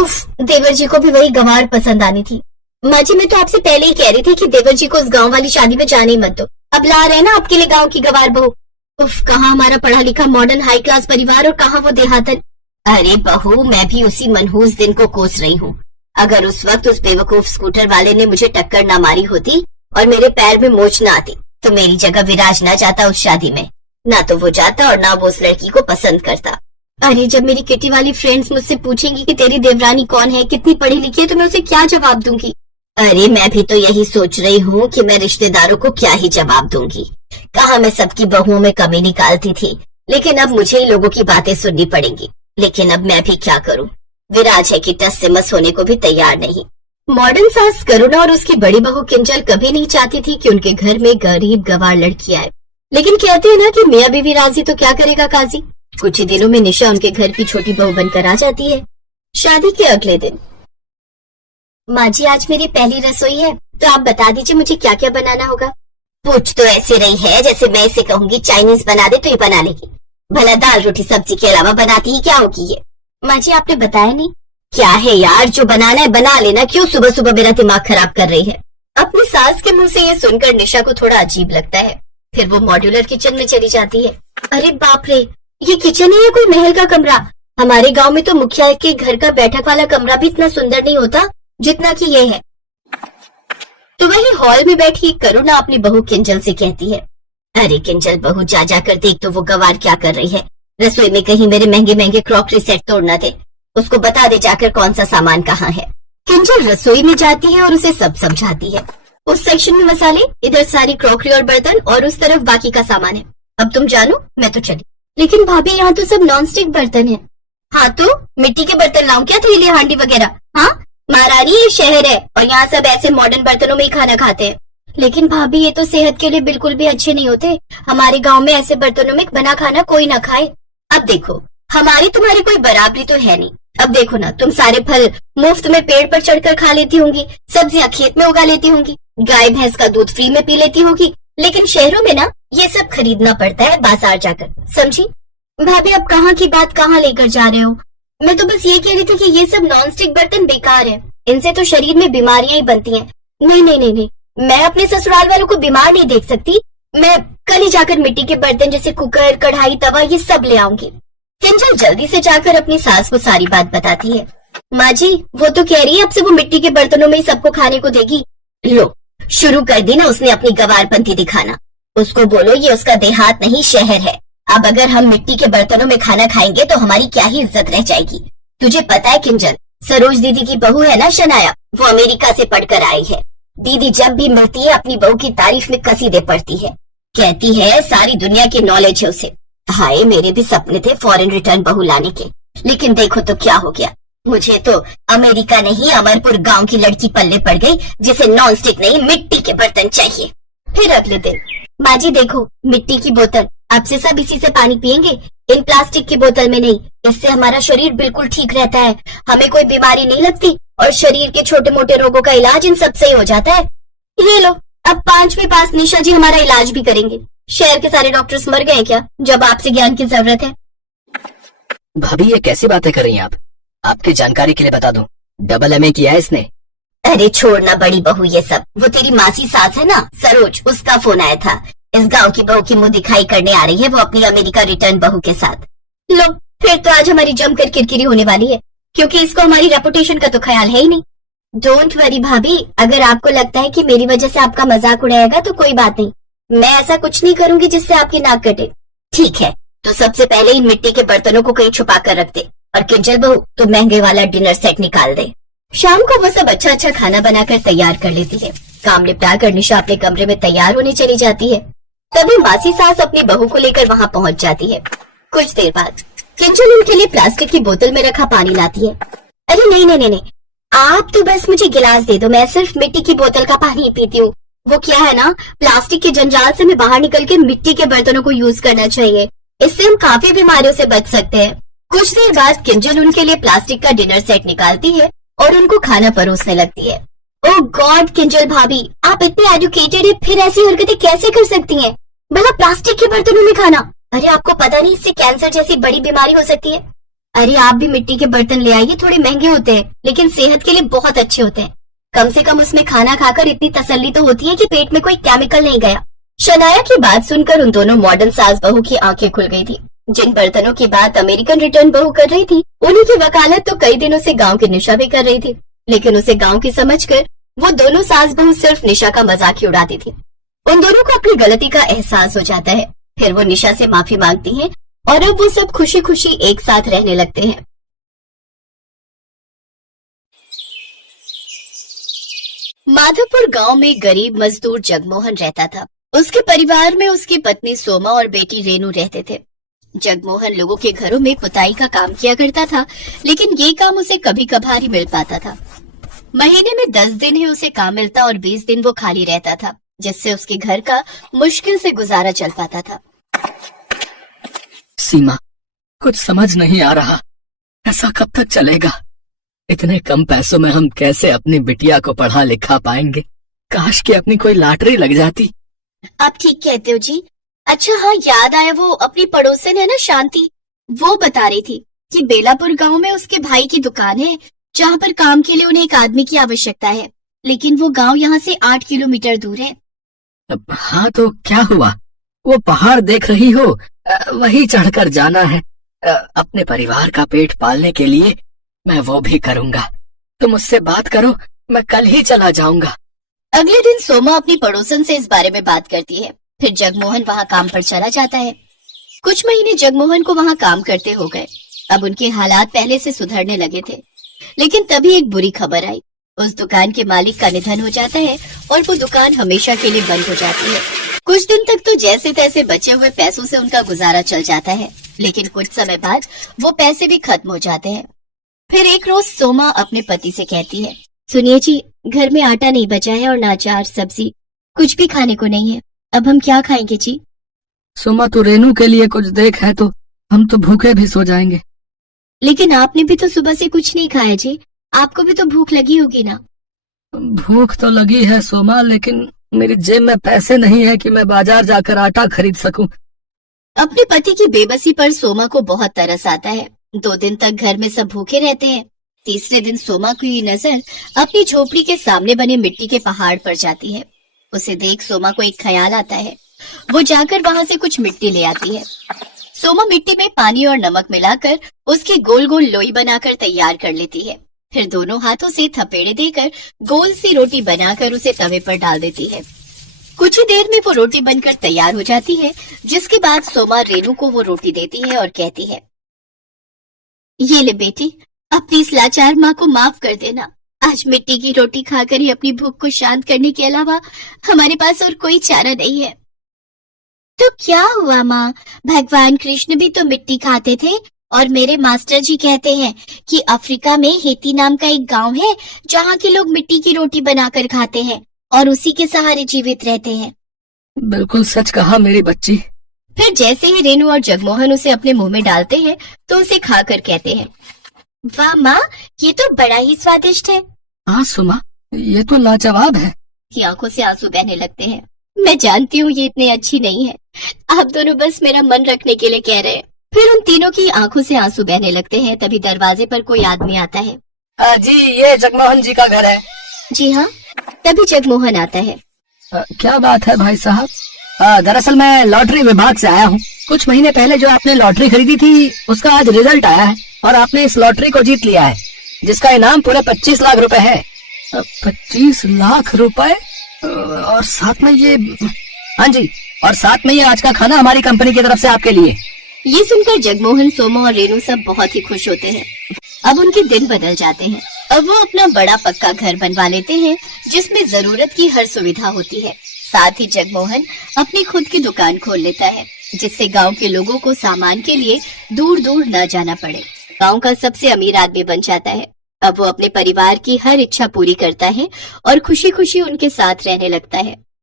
उफ, देवर जी को भी वही गंवार पसंद आनी थी। माँ जी, मैं तो आपसे पहले ही कह रही थी कि देवर जी को उस गांव वाली शादी में जाने ही मत दो। अब ला रहे हैं ना आपके लिए गांव की गंवार बहू। उफ, कहाँ हमारा पढ़ा लिखा मॉडर्न हाई क्लास परिवार और कहाँ वो देहातन। अरे बहू, मैं भी उसी मनहूस दिन को कोस रही हूँ। अगर उस वक्त उस बेवकूफ स्कूटर वाले ने मुझे टक्कर ना मारी होती और मेरे पैर में मोच ना आती तो मेरी जगह विराज ना जाता उस शादी में। ना तो वो जाता और ना वो उस लड़की को पसंद करता। अरे जब मेरी किटी वाली फ्रेंड्स मुझसे पूछेंगी कि तेरी देवरानी कौन है, कितनी पढ़ी लिखी है, तो मैं उसे क्या जवाब दूंगी? अरे मैं भी तो यही सोच रही हूँ कि मैं रिश्तेदारों को क्या ही जवाब दूंगी। कहाँ मैं सबकी बहुओं में कमी निकालती थी, लेकिन अब मुझे ही लोगों की बातें सुननी पड़ेंगी। लेकिन अब मैं भी क्या करूँ? विराज है कि टस से मस होने को भी तैयार नहीं। मॉडर्न सास करुणा और उसकी बड़ी बहू किंजल कभी नहीं चाहती थी कि उनके घर में गरीब गंवार लड़की आए, लेकिन कहते हैं ना कि मियाँ बीवी राजी तो क्या करेगा काजी। कुछ ही दिनों में निशा उनके घर की छोटी बहू बनकर आ जाती है। शादी के अगले दिन, माँ जी आज मेरी पहली रसोई है, तो आप बता दीजिए मुझे क्या क्या बनाना होगा। पूछ तो ऐसे रही है जैसे मैं इसे कहूंगी चाइनीज बना दे तो ये बना लेगी। भला दाल रोटी सब्जी के अलावा बनाती ही क्या होगी ये? माँ जी आपने बताया नहीं। क्या है यार, जो बनाना है बना लेना, क्यों सुबह सुबह मेरा दिमाग खराब कर रही है? अपनी सास के मुंह से ये सुनकर निशा को थोड़ा अजीब लगता है। फिर वो मॉड्यूलर किचन में चली जाती है। अरे बाप रे, ये किचन है या कोई महल का कमरा? हमारे गांव में तो मुखिया के घर का बैठक वाला कमरा भी इतना सुंदर नहीं होता जितना कि ये है। तो वही हॉल में बैठी करुणा अपनी बहू किंजल से कहती है, अरे किंजल बहू जा जाकर देख तो वो गंवार क्या कर रही है। रसोई में कहीं मेरे महंगे महंगे क्रॉकरी सेट तोड़ न दे। उसको बता दे जाकर कौन सा सामान कहाँ है। किंजल रसोई में जाती है और उसे सब समझाती है। उस सेक्शन में मसाले, इधर सारी क्रॉकरी और बर्तन, और उस तरफ बाकी का सामान है। अब तुम जानो, मैं तो चली। लेकिन भाभी यहाँ तो सब नॉन स्टिक बर्तन है। हाँ तो मिट्टी के बर्तन लाऊं क्या तेरे लिए, हांडी वगैरह? हाँ महारानी, ये शहर है और यहाँ सब ऐसे मॉडर्न बर्तनों में ही खाना खाते हैं। लेकिन भाभी ये तो सेहत के लिए बिल्कुल भी अच्छे नहीं होते। हमारे गांव में ऐसे बर्तनों में बना खाना कोई ना खाए। अब देखो, हमारी तुम्हारी कोई बराबरी तो है नहीं। अब देखो ना, तुम सारे फल मुफ्त में पेड़ पर चढ़कर खा लेती होंगी, सब्जियां खेत में उगा लेती होंगी, गाय भैंस का दूध फ्री में पी लेती होगी। लेकिन शहरों में ना ये सब खरीदना पड़ता है बाजार जाकर, समझी? भाभी अब कहाँ की बात कहाँ लेकर जा रहे हो? मैं तो बस ये कह रही थी कि ये सब नॉनस्टिक बर्तन बेकार है। इनसे तो शरीर में बीमारियां ही बनती हैं। नहीं नहीं नहीं नहीं, मैं अपने ससुराल वालों को बीमार नहीं देख सकती। मैं कल ही जाकर मिट्टी के बर्तन जैसे कुकर, कढ़ाई, तवा ये सब ले आऊंगी। किंजल जल्दी से जाकर अपनी सास को सारी बात बताती है। माँ जी वो तो कह रही है अब से वो मिट्टी के बर्तनों में ही सबको खाने को देगी। लो शुरू कर दी ना उसने अपनी गंवारपंती दिखाना। उसको बोलो ये उसका देहात नहीं शहर है। अब अगर हम मिट्टी के बर्तनों में खाना खाएंगे तो हमारी क्या ही इज्जत रह जाएगी। तुझे पता है किंजल, सरोज दीदी की बहू है ना शनाया, वो अमेरिका से पढ़कर आई है। दीदी जब भी मिलती है अपनी बहू की तारीफ में कसीदे पढ़ती है। कहती है सारी दुनिया की नॉलेज है उसे। हाय मेरे भी सपने थे फॉरेन रिटर्न बहू लाने के, लेकिन देखो तो क्या हो गया। मुझे तो अमेरिका नहीं अमरपुर गांव की लड़की पल्ले पड़ गई जिसे नॉन स्टिक नहीं मिट्टी के बर्तन चाहिए। फिर अगले दिन, माँ जी देखो मिट्टी की बोतल, अब से सब इसी से पानी पियेंगे, इन प्लास्टिक की बोतल में नहीं। इससे हमारा शरीर बिल्कुल ठीक रहता है, हमें कोई बीमारी नहीं लगती और शरीर के छोटे मोटे रोगों का इलाज इन सब से ही हो जाता है। ये लो, अब 5वीं पास निशा जी हमारा इलाज भी करेंगे। शहर के सारे डॉक्टर्स मर गए क्या जब आपसे ज्ञान की जरूरत है? भाभी ये कैसी बातें कर रही हैं आप? आपकी जानकारी के लिए बता दूं, डबल MA किया है इसने। अरे छोड़ना बड़ी बहू ये सब, वो तेरी मासी सास है ना सरोज, उसका फोन आया था। इस गांव की बहू की मुंह दिखाई करने आ रही है वो अपनी अमेरिका रिटर्न बहू के साथ। लो फिर तो आज हमारी जमकर किरकिरी होने वाली है, क्योंकि इसको हमारी रेपुटेशन का तो ख्याल है ही नहीं। डोंट वरी भाभी, अगर आपको लगता है कि मेरी वजह से आपका मजाक उड़ाएगा तो कोई बात नहीं, मैं ऐसा कुछ नहीं करूंगी जिससे आपकी नाक कटे। ठीक है, तो सबसे पहले इन मिट्टी के बर्तनों को कहीं छुपा कर रख दे, और किंजल बहू तो महंगे वाला डिनर सेट निकाल दे। शाम को वो सब अच्छा अच्छा खाना बनाकर तैयार कर लेती है। काम निपटा कर निशा अपने कमरे में तैयार होने चली जाती है। तभी मासी सास अपनी बहू को लेकर वहाँ पहुँच जाती है। कुछ देर बाद किंजल उनके लिए प्लास्टिक की बोतल में रखा पानी लाती है। अरे नहीं नहीं नहीं, आप तो बस मुझे गिलास दे दो, मैं सिर्फ मिट्टी की बोतल का पानी ही पीती हूँ। वो क्या है ना, प्लास्टिक के जंजाल से मैं बाहर निकल के मिट्टी के बर्तनों को यूज करना चाहिए, इससे हम काफी बीमारियों से बच सकते हैं। कुछ देर बाद किंजल उनके लिए प्लास्टिक का डिनर सेट निकालती है और उनको खाना परोसने लगती है। ओह गॉड किंजल भाभी, आप इतने एजुकेटेड है, फिर ऐसी हरकतें कैसे कर सकती हैं? भला प्लास्टिक के बर्तनों में खाना, अरे आपको पता नहीं इससे कैंसर जैसी बड़ी बीमारी हो सकती है। अरे आप भी मिट्टी के बर्तन ले आइए, थोड़े महंगे होते हैं लेकिन सेहत के लिए बहुत अच्छे होते हैं। कम से कम उसमें खाना खाकर इतनी तसल्ली तो होती है कि पेट में कोई केमिकल नहीं गया। शनाया की बात सुनकर उन दोनों मॉडर्न सास बहू की आंखें खुल गई थी। जिन बर्तनों की बात अमेरिकन रिटर्न बहू कर रही थी, उन्हीं की वकालत तो कई दिनों से गांव की निशा भी कर रही थी। लेकिन उसे गांव की समझकर वो दोनों सास बहू सिर्फ निशा का मजाक ही उड़ाती थी। उन दोनों को अपनी गलती का एहसास हो जाता है। फिर वो निशा से माफी मांगती हैं और अब वो सब खुशी खुशी एक साथ रहने लगते हैं। माधवपुर गांव में गरीब मजदूर जगमोहन रहता था। उसके परिवार में उसकी पत्नी सोमा और बेटी रेनू रहते थे। जगमोहन लोगों के घरों में पुताई का काम किया करता था, लेकिन ये काम उसे कभी कभार ही मिल पाता था। महीने में 10 दिन ही उसे काम मिलता और 20 दिन वो खाली रहता था, जिससे उसके घर का मुश्किल से गुजारा चल पाता था। सीमा, कुछ समझ नहीं आ रहा, ऐसा कब तक चलेगा? इतने कम पैसों में हम कैसे अपनी बिटिया को पढ़ा लिखा पाएंगे? काश कि अपनी कोई लॉटरी लग जाती। आप ठीक कहते हो जी। अच्छा हाँ, याद आया, वो अपनी पड़ोसन है ना शांति, वो बता रही थी कि बेलापुर गांव में उसके भाई की दुकान है, जहाँ पर काम के लिए उन्हें एक आदमी की आवश्यकता है, लेकिन वो गांव यहाँ से 8 किलोमीटर दूर है। हाँ तो क्या हुआ? वो पहाड़ देख रही हो, वही चढ़कर जाना है। अपने परिवार का पेट पालने के लिए मैं वो भी करूँगा। तुम उससे बात करो, मैं कल ही चला जाऊंगा। अगले दिन सोमा अपनी पड़ोसन से इस बारे में बात करती है। फिर जगमोहन वहाँ काम पर चला जाता है। कुछ महीने जगमोहन को वहाँ काम करते हो गए। अब उनके हालात पहले से सुधरने लगे थे, लेकिन तभी एक बुरी खबर आई। उस दुकान के मालिक का निधन हो जाता है और वो दुकान हमेशा के लिए बंद हो जाती है। कुछ दिन तक तो जैसे तैसे बचे हुए पैसों से उनका गुजारा चल जाता है, लेकिन कुछ समय बाद वो पैसे भी खत्म हो जाते हैं। फिर एक रोज सोमा अपने पति से कहती है, सुनिए जी, घर में आटा नहीं बचा है और ना अचार सब्जी कुछ भी खाने को नहीं है। अब हम क्या खाएंगे जी? सोमा, तो रेनू के लिए कुछ देख है तो हम तो भूखे भी सो जाएंगे। लेकिन आपने भी तो सुबह से कुछ नहीं खाया जी, आपको भी तो भूख लगी होगी ना? भूख तो लगी है सोमा, लेकिन मेरी जेब में पैसे नहीं है कि मैं बाजार जाकर आटा खरीद सकूं। अपने पति की बेबसी पर सोमा को बहुत तरस आता है। 2 दिन तक घर में सब भूखे रहते हैं। तीसरे दिन सोमा की नजर अपनी झोपड़ी के सामने बने मिट्टी के पहाड़ पर जाती है। उसे देख सोमा को एक ख्याल आता है। वो जाकर वहाँ से कुछ मिट्टी ले आती है। सोमा मिट्टी में पानी और नमक मिलाकर उसकी गोल गोल लोई बनाकर तैयार कर लेती है। फिर दोनों हाथों से थपेड़े देकर गोल सी रोटी बनाकर उसे तवे पर डाल देती है। कुछ ही देर में वो रोटी बनकर तैयार हो जाती है, जिसके बाद सोमा रेनू को वो रोटी देती है और कहती है, ये ले बेटी, अपनी इस लाचार माँ को माफ कर देना। आज मिट्टी की रोटी खाकर ही अपनी भूख को शांत करने के अलावा हमारे पास और कोई चारा नहीं है। तो क्या हुआ माँ, भगवान कृष्ण भी तो मिट्टी खाते थे और मेरे मास्टर जी कहते हैं कि अफ्रीका में हेती नाम का एक गांव है जहाँ के लोग मिट्टी की रोटी बनाकर खाते हैं और उसी के सहारे जीवित रहते हैं। बिल्कुल सच कहा मेरी बच्ची। फिर जैसे ही रेनू और जगमोहन उसे अपने मुंह में डालते हैं तो उसे खाकर कहते हैं, वाह माँ, ये तो बड़ा ही स्वादिष्ट है। हाँ सुमा, ये तो लाजवाब है। की आंखों से आंसू बहने लगते हैं। मैं जानती हूँ ये इतनी अच्छी नहीं है, आप दोनों बस मेरा मन रखने के लिए कह रहे हैं। फिर उन तीनों की आंखों से आंसू बहने लगते हैं। तभी दरवाजे पर कोई आदमी आता है। जी, ये जगमोहन जी का घर है। जी हाँ। तभी जगमोहन आता है। क्या बात है भाई साहब? दरअसल मैं लॉटरी विभाग से आया हूँ। कुछ महीने पहले जो आपने लॉटरी खरीदी थी उसका आज रिजल्ट आया है और आपने इस लॉटरी को जीत लिया है, जिसका इनाम पूरे 25 लाख रुपए है। 25 लाख रुपए? और साथ में ये, हाँ जी, और साथ में ये आज का खाना हमारी कंपनी की तरफ से आपके लिए। ये सुनकर जगमोहन, सोमा और रेनू सब बहुत ही खुश होते हैं। अब उनके दिन बदल जाते हैं। अब वो अपना बड़ा पक्का घर बनवा लेते हैं, जिसमें जरूरत की हर सुविधा होती है। साथ ही जगमोहन अपनी खुद की दुकान खोल लेता है, जिससे गांव के लोगों को सामान के लिए दूर दूर न जाना पड़े। गांव का सबसे अमीर आदमी बन जाता है। अब वो अपने परिवार की हर इच्छा पूरी करता है और खुशी खुशी उनके साथ रहने लगता है।